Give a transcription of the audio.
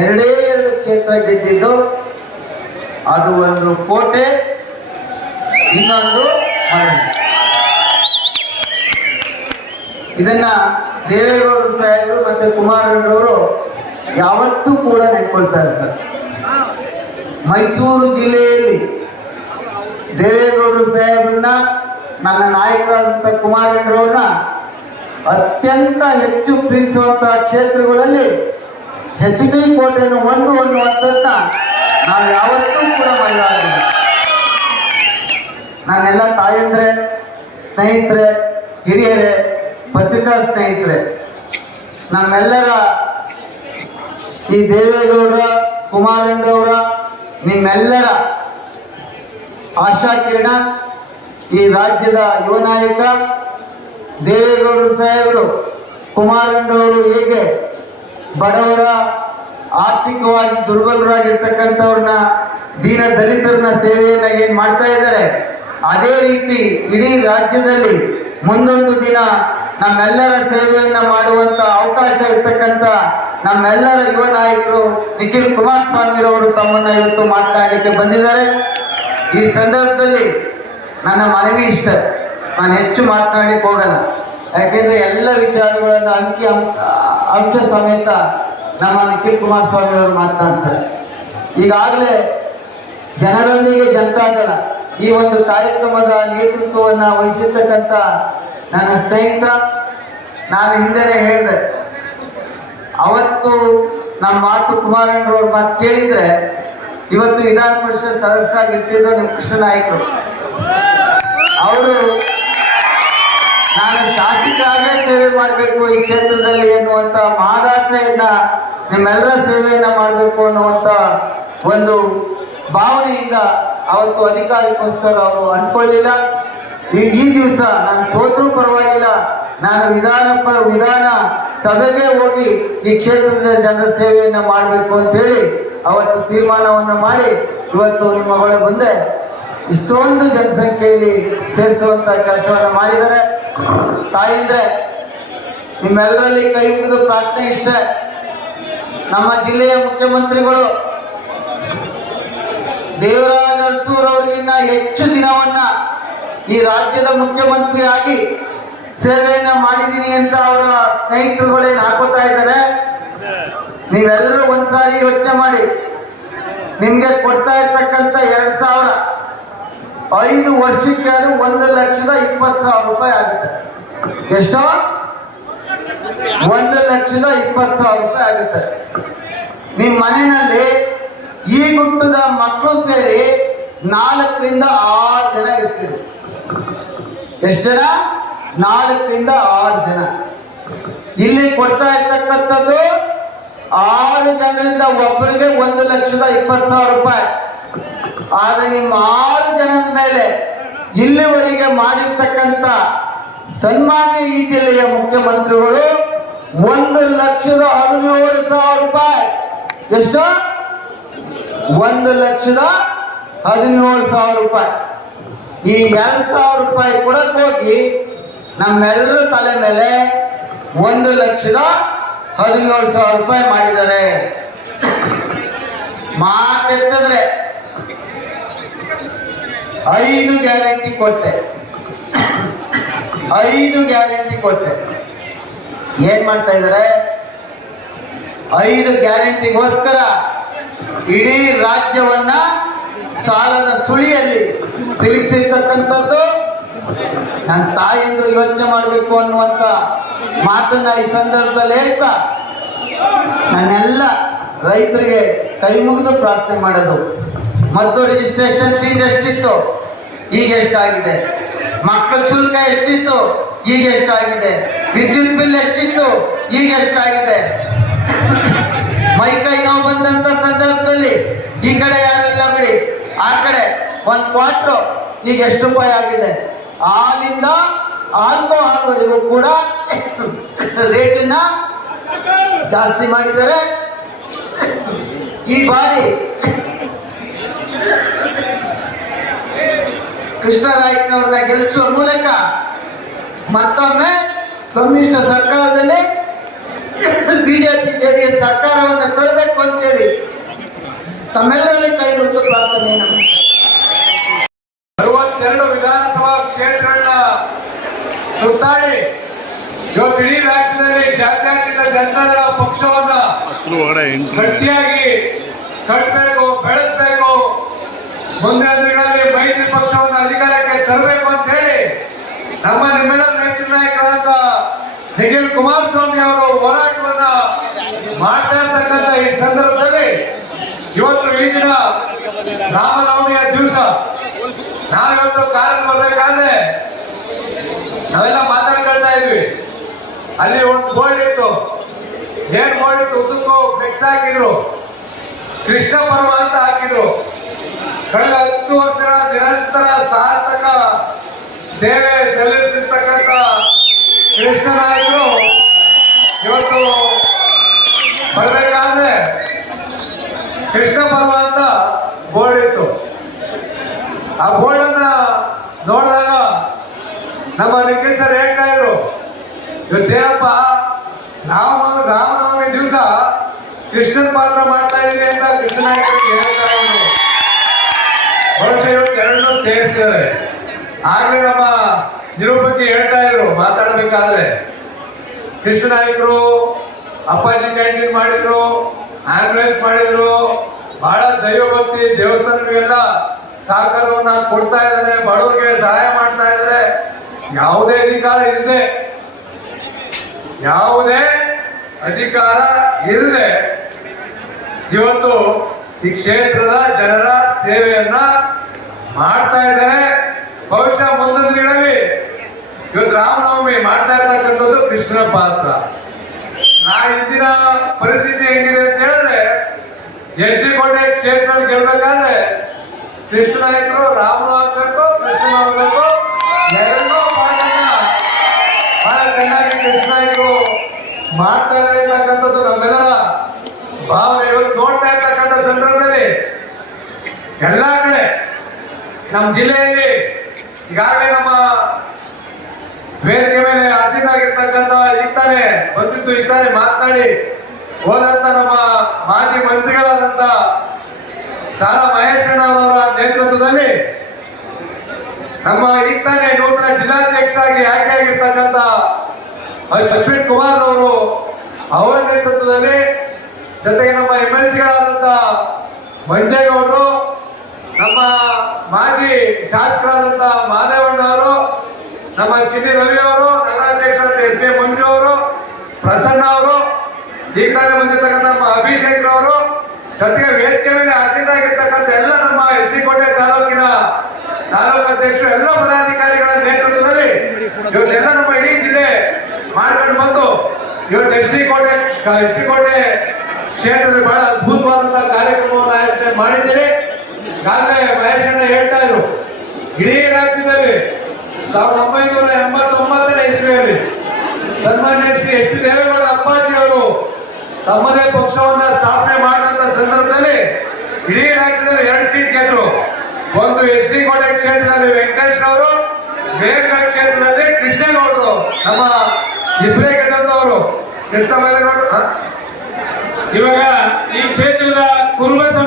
ಎರಡೇ ಎರಡು ಕ್ಷೇತ್ರ ಗೆದ್ದಿದ್ದು. ಅದು ಒಂದು ಕೋಟೆ, ಇನ್ನೊಂದು ಮರಳಿ. ಇದನ್ನ ದೇವೇಗೌಡರು ಸಾಹೇಬರು ಮತ್ತೆ ಕುಮಾರಣ್ಣವರು ಯಾವತ್ತೂ ಕೂಡ ನೆನ್ಕೊಳ್ತಾ ಇರ್ತಾರೆ. ಮೈಸೂರು ಜಿಲ್ಲೆಯಲ್ಲಿ ದೇವೇಗೌಡರು ಸಾಹೇಬ್ರನ್ನ, ನನ್ನ ನಾಯಕರಾದಂಥ ಕುಮಾರಣ್ಣರವ್ರನ್ನ ಅತ್ಯಂತ ಹೆಚ್ಚು ಪ್ರೀತಿಸುವಂತಹ ಕ್ಷೇತ್ರಗಳಲ್ಲಿ HT ಕೋಟೆಯನ್ನು ಒಂದು ಅನ್ನುವಂಥದ್ದನ್ನ ನಾವು ಯಾವತ್ತೂ ಕೂಡ ಮರೆಯಲಾಗಲ್ಲ. ನನ್ನೆಲ್ಲ ತಾಯಂದ್ರೆ, ಸ್ನೇಹಿತರೆ, ಹಿರಿಯರೇ, ಪತ್ರಿಕಾ ಸ್ನೇಹಿತರೆ, ನಮ್ಮೆಲ್ಲರ ಈ ದೇವೇಗೌಡರ, ಕುಮಾರಣ್ಣರವರ, ನಿಮ್ಮೆಲ್ಲರ ಆಶಾಕಿರಣ, ಈ ರಾಜ್ಯದ ಯುವ ನಾಯಕ ದೇವೇಗೌಡರು ಸಾಹೇಬರು, ಕುಮಾರಣ್ಣರವರು ಹೇಗೆ ಬಡವರ, ಆರ್ಥಿಕವಾಗಿ ದುರ್ಬಲರಾಗಿರ್ತಕ್ಕಂಥವ್ರನ್ನ, ದೀನ ದಲಿತರನ್ನ ಸೇವೆಯನ್ನ ಏನು ಮಾಡ್ತಾ ಇದ್ದಾರೆ, ಅದೇ ರೀತಿ ಇಡೀ ರಾಜ್ಯದಲ್ಲಿ ಮುಂದೊಂದು ದಿನ ನಮ್ಮೆಲ್ಲರ ಸೇವೆಯನ್ನ ಮಾಡುವಂತ ಅವಕಾಶ ಇರ್ತಕ್ಕಂಥ ನಮ್ಮೆಲ್ಲರ ಯುವ ನಾಯಕರು ನಿಖಿಲ್ ಕುಮಾರಸ್ವಾಮಿರವರು ತಮ್ಮನ್ನ ಇವತ್ತು ಮಾತನಾಡಲಿಕ್ಕೆ ಬಂದಿದ್ದಾರೆ. ಈ ಸಂದರ್ಭದಲ್ಲಿ ನನ್ನ ಮನವಿ ಇಷ್ಟ, ನಾನು ಹೆಚ್ಚು ಮಾತನಾಡಲಿಕ್ಕೆ ಹೋಗಲ್ಲ. ಯಾಕೆಂದ್ರೆ ಎಲ್ಲ ವಿಚಾರಗಳನ್ನು ಅಂಶ ಸಮೇತ ನಮ್ಮ ನಿಖಿಲ್ ಕುಮಾರಸ್ವಾಮಿ ಅವರು ಮಾತನಾಡ್ತಾರೆ. ಈಗಾಗಲೇ ಜನರೊಂದಿಗೆ ಜನತಾದಳ ಈ ಒಂದು ಕಾರ್ಯಕ್ರಮದ ನೇತೃತ್ವವನ್ನು ವಹಿಸಿರ್ತಕ್ಕಂಥ ನನ್ನ ಸ್ನೇಹಿತ, ನಾನು ಹಿಂದೆನೇ ಹೇಳಿದೆ, ಅವತ್ತು ನಮ್ಮ ಮಾತು ಕುಮಾರಣ್ಣವ್ರ ಮಾತು ಕೇಳಿದ್ರೆ ಇವತ್ತು ವಿಧಾನ ಪರಿಷತ್ ಸದಸ್ಯರಾಗಿರ್ತಿದ್ರು ನಿಮ್ಮ ಕೃಷ್ಣ ನಾಯ್ಕರು. ಅವರು ನಾನು ಶಾಸಕರಾಗೇ ಸೇವೆ ಮಾಡಬೇಕು ಈ ಕ್ಷೇತ್ರದಲ್ಲಿ ಎನ್ನುವಂಥ ಮಹದಾಸೆಯನ್ನ, ನಿಮ್ಮೆಲ್ಲರ ಸೇವೆಯನ್ನ ಮಾಡಬೇಕು ಅನ್ನುವಂಥ ಒಂದು ಭಾವನೆಯಿಂದ ಅವತ್ತು ಅಧಿಕಾರಕ್ಕೋಸ್ಕರ ಅವರು ಅಂದ್ಕೊಳ್ಳಿಲ್ಲ. ಈ ದಿವಸ ನಾನು ಸೋತ್ರೂ ಪರವಾಗಿಲ್ಲ, ನಾನು ವಿಧಾನ ಸಭೆಗೆ ಹೋಗಿ ಈ ಕ್ಷೇತ್ರದ ಜನರ ಸೇವೆಯನ್ನು ಮಾಡಬೇಕು ಅಂತೇಳಿ ಅವತ್ತು ತೀರ್ಮಾನವನ್ನು ಮಾಡಿ ಇವತ್ತು ನಿಮ್ಮಗಳ ಮುಂದೆ ಇಷ್ಟೊಂದು ಜನಸಂಖ್ಯೆಯಲ್ಲಿ ಸೇರಿಸುವಂಥ ಕೆಲಸವನ್ನು ಮಾಡಿದ್ದಾರೆ. ತಾಯಿಂದ್ರೆ ನಿಮ್ಮೆಲ್ಲರಲ್ಲಿ ಕೈ ಮುಗಿದು ಪ್ರಾರ್ಥನೆ ಇಷ್ಟ, ನಮ್ಮ ಜಿಲ್ಲೆಯ ಮುಖ್ಯಮಂತ್ರಿಗಳು ದೇವರಾಜ ಅರಸೂರವ್ರಿಗಿನ್ನ ಹೆಚ್ಚು ದಿನವನ್ನ ಈ ರಾಜ್ಯದ ಮುಖ್ಯಮಂತ್ರಿ ಆಗಿ ಸೇವೆಯನ್ನ ಮಾಡಿದ್ದೀನಿ ಅಂತ ಅವರ ಸ್ನೇಹಿತರುಗಳೇನು ಹಾಕೋತಾ ಇದ್ದಾರೆ. ನೀವೆಲ್ಲರೂ ಒಂದ್ಸಾರಿ ಯೋಚನೆ ಮಾಡಿ, ನಿಮ್ಗೆ ಕೊಡ್ತಾ ಇರ್ತಕ್ಕಂಥ 2,000 5 ವರ್ಷಕ್ಕೆ ಅದು 1,20,000 ರೂಪಾಯಿ ಆಗುತ್ತೆ. ಎಷ್ಟೋ? 1,20,000 ರೂಪಾಯಿ ಆಗುತ್ತೆ. ನಿಮ್ಮ ಮನೆಯಲ್ಲಿ ಈ ಗುಟ್ಟದ ಮಕ್ಕಳು ಸೇರಿ 4 ರಿಂದ 6 ಜನ ಇರ್ತೀರಿ. ಎಷ್ಟು ಜನ? 4 ರಿಂದ 6 ಜನ. ಇಲ್ಲಿ ಕೊಡ್ತಾ ಇರ್ತಕ್ಕಂಥದ್ದು 6 ಜನರಿಂದ ಒಬ್ಬರಿಗೆ 1,20,000 ರೂಪಾಯಿ. ಆದ್ರೆ ನಿಮ್ಮ 6 ಜನದ ಮೇಲೆ ಇಲ್ಲಿವರೆಗೆ ಮಾಡಿರ್ತಕ್ಕಂಥ ಸನ್ಮಾನ್ಯ ಈ ಜಿಲ್ಲೆಯ ಮುಖ್ಯಮಂತ್ರಿಗಳು 1,17,000 ರೂಪಾಯಿ. ಎಷ್ಟು? 1,17,000 ರೂಪಾಯಿ. ಈ 2,000 ರೂಪಾಯಿ ಕೊಡಕ್ಕೆ ಹೋಗಿ ನಮ್ಮೆಲ್ಲರ ತಲೆ ಮೇಲೆ 1,17,000 ರೂಪಾಯಿ ಮಾಡಿದ್ದಾರೆ. ಮಾತೆತ್ತಿದ್ರೆ 5 ಗ್ಯಾರಂಟಿ ಕೊಟ್ಟೆ, 5 ಗ್ಯಾರಂಟಿ ಕೊಟ್ಟೆ. ಏನ್ ಮಾಡ್ತಾ ಇದ್ದಾರೆ? 5 ಗ್ಯಾರಂಟಿಗೋಸ್ಕರ ಇಡೀ ರಾಜ್ಯವನ್ನ ಸಾಲದ ಸುಳಿಯಲ್ಲಿ ಸಿಲುಕಿಸಿರ್ತಕ್ಕಂಥದ್ದು. ನನ್ನ ತಾಯಂದ್ರು ಯೋಚನೆ ಮಾಡಬೇಕು ಅನ್ನುವಂಥ ಮಾತನ್ನ ಈ ಸಂದರ್ಭದಲ್ಲಿ ಹೇಳ್ತಾ, ನನ್ನೆಲ್ಲ ರೈತರಿಗೆ ಕೈ ಮುಗಿದು ಪ್ರಾರ್ಥನೆ ಮಾಡೋದು, ಮೊದಲು ರಿಜಿಸ್ಟ್ರೇಷನ್ ಫೀಸ್ ಎಷ್ಟಿತ್ತು, ಈಗ ಎಷ್ಟಾಗಿದೆ? ಮಕ್ಕಳ ಶುಲ್ಕ ಎಷ್ಟಿತ್ತು, ಈಗ ಎಷ್ಟಾಗಿದೆ? ವಿದ್ಯುತ್ ಬಿಲ್ ಎಷ್ಟಿತ್ತು, ಈಗ ಎಷ್ಟಾಗಿದೆ? ಮೈಕೈ ನೋವು ಬಂದಂತ ಸಂದರ್ಭದಲ್ಲಿ ಈ ಕಡೆ ಯಾರು ಇಲ್ಲ ಬಿಡಿ, ಆ ಕಡೆ 1 ಕ್ವಾರ್ಟರ್ ಈಗ ಎಷ್ಟು ರೂಪಾಯಿ ಆಗಿದೆ? ಹಾಲಿಂದ ಆಲ್ಕೋಹಾಲ್ವರೆಗೂ ಕೂಡ ರೇಟನ್ನ ಜಾಸ್ತಿ ಮಾಡಿದ್ದಾರೆ. ಈ ಬಾರಿ ಕೃಷ್ಣರಾಯಕನವ್ರನ್ನ ಗೆಲ್ಲಿಸುವ ಮೂಲಕ ಮತ್ತೊಮ್ಮೆ ಸಮ್ಮಿಶ್ರ ಸರ್ಕಾರದಲ್ಲಿ ಬಿಜೆಪಿ ಜೆಡಿಎಸ್ ಸರ್ಕಾರವನ್ನು ತರಬೇಕು ಅಂತ ತಮ್ಮೆಲ್ಲರಲ್ಲಿ ಕೈ ಮುಗಿದು ಪ್ರಾರ್ಥನೆಯನ್ನು 62 ವಿಧಾನಸಭಾ ಕ್ಷೇತ್ರಗಳನ್ನ ಸುತ್ತಾಡಿ ಇವತ್ತು ಇಡೀ ರಾಜ್ಯದಲ್ಲಿ ಜಾತ್ಯತೀತ ಜನತಾದಳ ಪಕ್ಷವನ್ನ ಗಟ್ಟಿಯಾಗಿ ಕಟ್ಟಬೇಕು, ಬೆಳೆಸಬೇಕು, ಮುಂದಿನ ದಿನಗಳಲ್ಲಿ ಮೈತ್ರಿ ಪಕ್ಷವನ್ನು ಅಧಿಕಾರಕ್ಕೆ ತರಬೇಕು ಅಂತ ಹೇಳಿ ನಿಮ್ಮೆಲ್ಲರ ನೆಚ್ಚಿನ ನಾಯಕರಾದ ನಿಖಿಲ್ ಕುಮಾರಸ್ವಾಮಿ ಅವರು ಹೋರಾಟವನ್ನ ಮಾಡ್ತಾ ಇರ್ತಕ್ಕಂಥ ಈ ಸಂದರ್ಭದಲ್ಲಿ ಇವತ್ತು ಈ ದಿನ ರಾಮನವಮಿಯ ದಿವಸ ನಾವಿವತ್ತು ಕಾರಲ್ಲಿ ಬರ್ಬೇಕಾದ್ರೆ ನಾವೆಲ್ಲ ಮಾತಾಡ್ಕೊಳ್ತಾ ಇದ್ವಿ. ಅಲ್ಲಿ ಒಂದು ಬೋರ್ಡ್ ಇತ್ತು. ಏನ್ ಬೋರ್ಡ್ ಇತ್ತು? ಉದ್ದಕ್ಕೂ ಫ್ಲೆಕ್ಸ್ ಹಾಕಿದ್ರು, ಕೃಷ್ಣ ಪರ್ವ ಅಂತ ಹಾಕಿದ್ರು. ಕಳೆದ 10 ವರ್ಷಗಳ ನಿರಂತರ ಸಾರ್ಥಕ ಸೇವೆ ಸಲ್ಲಿಸಿರ್ತಕ್ಕಂಥ ಕೃಷ್ಣ ನಾಯಕರು ಇವತ್ತು ಬರ್ಬೇಕಾದ್ರೆ ಕೃಷ್ಣ ಪರ್ವ ಅಂತ ಬೋರ್ಡ್ ಇತ್ತು. ಆ ಬೋರ್ಡ್ ಅನ್ನ ನೋಡಿದಾಗ ನಮ್ಮ ನಿಖಿಲ್ ಸರ್ ಹೇಳ್ತಾ ಇದ್ರು, ಇವತ್ತೇನಪ್ಪ ರಾಮನವಮಿ ದಿವಸ ಕೃಷ್ಣನ್ ಪಾತ್ರ ಮಾಡ್ತಾ ಇದೀನಿ ಅಂತ ಕೃಷ್ಣ ನಾಯಕರಿಗೆ ಹೇಳ್ತಾ ಇದ್ರು. ಬಹುಶಃ ಇವತ್ತು ಎರಡನ್ನೂ ಸೇರಿಸಿದ್ದಾರೆ. ಆಗ್ಲೇ ನಮ್ಮ ನಿರೂಪಕಿ ಹೇಳ್ತಾ ಇದ್ರು ಮಾತಾಡ್ಬೇಕಾದ್ರೆ, ಕೃಷ್ಣ ನಾಯಕರು ಅಪ್ಪಾಜಿ ಕ್ಯಾಂಟೀನ್ ಮಾಡಿದ್ರು, ಆಂಬ್ಯುಲೆನ್ಸ್ ಮಾಡಿದ್ರು, ಬಹಳ ದೈವಭಕ್ತಿ, ದೇವಸ್ಥಾನಗಳಿಗೆಲ್ಲ ಸಹಕಾರವನ್ನ ಕೊಡ್ತಾ ಇದ್ದಾರೆ, ಬಡವರಿಗೆ ಸಹಾಯ ಮಾಡ್ತಾ ಇದ್ದಾರೆ. ಯಾವುದೇ ಅಧಿಕಾರ ಇಲ್ಲದೆ ಇವತ್ತು ಈ ಕ್ಷೇತ್ರದ ಜನರ ಸೇವೆಯನ್ನ ಮಾಡ್ತಾ ಇದ್ದಾರೆ. ಬಹುಶಃ ಮುಂದಿನ ದಿನಗಳಲ್ಲಿ ಇವತ್ತು ರಾಮನವಮಿ ಮಾಡ್ತಾ ಇರ್ತಕ್ಕಂಥದ್ದು ಕೃಷ್ಣನ ಪಾತ್ರ. ಇಂದಿನ ಪರಿಸ್ಥಿತಿ ಹೆಂಗಿದೆ ಅಂತ ಹೇಳಿದ್ರೆ, ಎಸ್.ಡಿ. ಕೋಟೆ ಕ್ಷೇತ್ರದಲ್ಲಿ ಗೆಲ್ಬೇಕಾದ್ರೆ ಕೃಷ್ಣ ನಾಯಕರು ರಾಮನು ಆಗ್ಬೇಕು, ಕೃಷ್ಣನ ಆಗ್ಬೇಕು, ಎರಡನ್ನೂ ಪಾಠನ ಬಹಳ ಚೆನ್ನಾಗಿ ಕೃಷ್ಣ ನಾಯಕರು ಮಾಡ್ತಾ ಇರ್ತಕ್ಕಂಥದ್ದು ನಮ್ಮೆಲ್ಲರ ಭಾವನೆ. ಇವತ್ತು ನೋಡ್ತಾ ಇರ್ತಕ್ಕಂಥ ಸಂದರ್ಭದಲ್ಲಿ ಎಲ್ಲಾ ಕಡೆ ನಮ್ಮ ಜಿಲ್ಲೆಯಲ್ಲಿ ಈಗಾಗಲೇ ನಮ್ಮ ವೇದಿಕೆ ಮೇಲೆ ಆಸೀನಾಗಿರ್ತಕ್ಕಂಥ ಈಗ ತಾನೇ ಮಾತನಾಡಿ ಹೋದಂತ ನಮ್ಮ ಮಾಜಿ ಮಂತ್ರಿಗಳಾದಂತ ಸಾರಾ ಮಹೇಶಣ್ಣ ಅವರ ನೇತೃತ್ವದಲ್ಲಿ ನಮ್ಮ ಈಗ ತಾನೇ ನೂತನ ಜಿಲ್ಲಾಧ್ಯಕ್ಷರಾಗಿ ಆಯ್ಕೆಯಾಗಿರ್ತಕ್ಕಂಥ ಅಶ್ವಿನ್ ಕುಮಾರ್ ಅವರು ಅವರ ನೇತೃತ್ವದಲ್ಲಿ, ಜೊತೆಗೆ ನಮ್ಮ MLCಗಳಾದಂಥ ಮಂಜೇಗೌಡರು, ನಮ್ಮ ಮಾಜಿ ಶಾಸಕರಾದಂಥ ಮಾದೇವಣ್ಣ ಅವರು, ನಮ್ಮ ಚಿನ್ನಿ ರವಿ ಅವರು, ನಗರಾಧ್ಯಕ್ಷರಾದ SP ಮಂಜು ಅವರು, ಪ್ರಸನ್ನ ಅವರು, ಈಗ ತಾನೇ ಬಂದಿರ್ತಕ್ಕಂಥ ನಮ್ಮ ಅಭಿಷೇಕ್ ಅವರು, ಜೊತೆಗೆ ವೇದಿಕೆ ಮೇಲೆ ಆಸೀನರಾಗಿರ್ತಕ್ಕಂಥ ಎಲ್ಲ ನಮ್ಮ ಎಸ್.ಡಿ. ಕೋಟೆ ತಾಲೂಕಿನ ತಾಲೂಕು ಅಧ್ಯಕ್ಷರು, ಎಲ್ಲ ಪದಾಧಿಕಾರಿಗಳ ನೇತೃತ್ವದಲ್ಲಿ ಇವತ್ತೆಲ್ಲ ನಮ್ಮ ಇಡೀ ಜಿಲ್ಲೆ ಮಾಡ್ಕೊಂಡು ಬಂದು ಇವತ್ತು ಎಸ್.ಡಿ. ಕೋಟೆ ಕ್ಷೇತ್ರದಲ್ಲಿ ಬಹಳ ಅದ್ಭುತವಾದಂತಹ ಕಾರ್ಯಕ್ರಮವನ್ನು ಆಯೋಜನೆ ಮಾಡಿದ್ದೀರಿ. ಈಗಾಗಲೇ ಮಹೇಶಣ್ಣ ಹೇಳ್ತಾ ಇದ್ರು, ಇಡೀ ರಾಜ್ಯದಲ್ಲಿ 1989ನೇ ಇಸ್ವಿಯಲ್ಲಿ ಸನ್ಮಾನ್ಯ ಶ್ರೀ ಎಸ್.ಡಿ. ದೇವೇಗೌಡ ಅಪ್ಪಾಜಿ ಅವರು ತಮ್ಮದೇ ಪಕ್ಷವನ್ನ ಸ್ಥಾಪನೆ ಮಾಡಿದಂತ ಸಂದರ್ಭದಲ್ಲಿ ಇಡೀ ರಾಜ್ಯದಲ್ಲಿ 2 ಸೀಟ್ ಗೆದ್ರು. ಒಂದು ಎಸ್.ಡಿ. ಕೋಟೆ ಕ್ಷೇತ್ರದಲ್ಲಿ ವೆಂಕಟೇಶ್ ಅವರು, ಬೇರೆ ಕ್ಷೇತ್ರದಲ್ಲಿ ಕೃಷ್ಣೇಗೌಡರು, ನಮ್ಮ ಇಬ್ಬರೇ ಗೆದ್ದಂತವರು. ಕೃಷ್ಣ ಬೈಲೇಗೌಡರು ಇವಾಗ ಈ ಕ್ಷೇತ್ರದ ಕುರುಬ ಸಮಾಜ